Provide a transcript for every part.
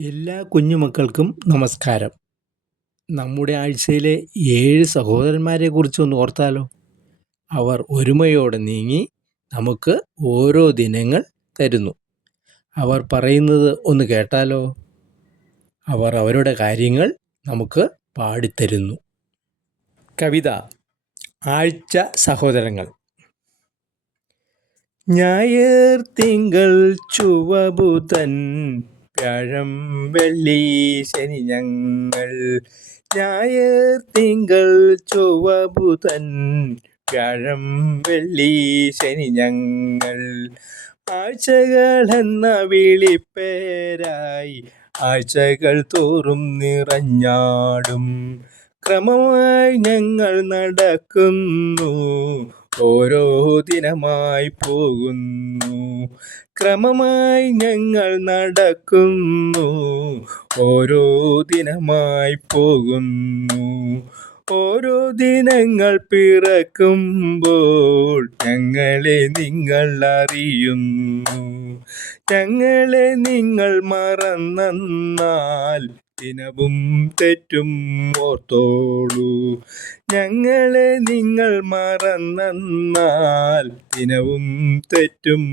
എല്ലാ കുഞ്ഞുമക്കൾക്കും നമസ്കാരം. നമ്മുടെ ആഴ്ചയിലെ 7 സഹോദരന്മാരെക്കുറിച്ചൊന്ന് ഓർത്താലോ? അവർ ഒരുമയോടെ നീങ്ങി നമുക്ക് ഓരോ ദിനങ്ങൾ തരുന്നു. അവർ പറയുന്നത് ഒന്ന് കേട്ടാലോ? അവർ അവരുടെ കാര്യങ്ങൾ നമുക്ക് പാടിത്തരുന്നു. കവിത ആഴ്ച സഹോദരങ്ങൾ. ഞായർ തിങ്കൾ ചൊവ്വ ബുധൻ വ്യാഴം വെള്ളി ശനി ഞങ്ങൾ. ഞായർ തിങ്കൾ ചൊവ്വ ബുധൻ വ്യാഴം വെള്ളി ശനി ഞങ്ങൾ. ആഴ്ചകളെന്ന വിളിപ്പേരായി ആഴ്ചകൾ തോറും നിറഞ്ഞാടും. ക്രമമായി ഞങ്ങൾ നടക്കുന്നു, ഓരോ ദിനമായി പോകുന്നു. ക്രമമായി ഞങ്ങൾ നടക്കുന്നു, ഓരോ ദിനമായി പോകുന്നു. ഓരോ ദിനങ്ങൾ പിറക്കുമ്പോൾ ഞങ്ങളെ നിങ്ങൾ അറിയുന്നു. ഞങ്ങളെ നിങ്ങൾ മറന്നാൽ ദിനവും തെറ്റും ഓർത്തോളൂ. ഞങ്ങളെ നിങ്ങൾ മറന്നാൽ ദിനവും തെറ്റും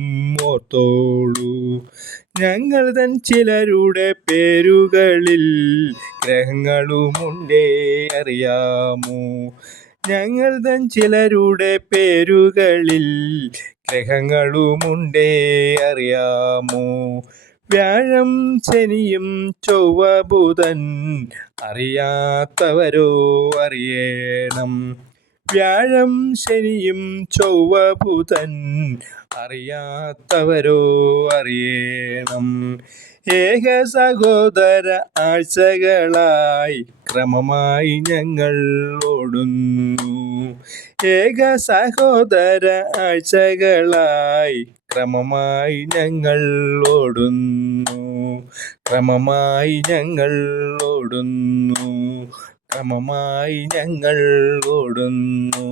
ഓർത്തോളൂ. ഞങ്ങൾ തൻ ചിലരുടെ പേരുകളിൽ ഗ്രഹങ്ങളുമുണ്ടേ അറിയാമോ? ഞങ്ങൾ തൻ ചിലരുടെ പേരുകളിൽ ഗ്രഹങ്ങളുമുണ്ടേ അറിയാമോ? വ്യാഴം ശനിയും ചൊവ്വ ബുധൻ അറിയാത്തവരോ അറിയണം. വ്യാഴം ശനിയും ചൊവ്വ ബുധൻ അറിയാത്തവരോ അറിയണം. ഏക സഹോദര ആഴ്ചകളായി ക്രമമായി ഞങ്ങൾ ഓടുന്നു. ഏക സഹോദര ആഴ്ചകളായി ക്രമമായി ഞങ്ങൾ ഓടുന്നു. ക്രമമായി ഞങ്ങൾ ഓടുന്നു. ക്രമമായി ഞങ്ങൾ ഓടുന്നു.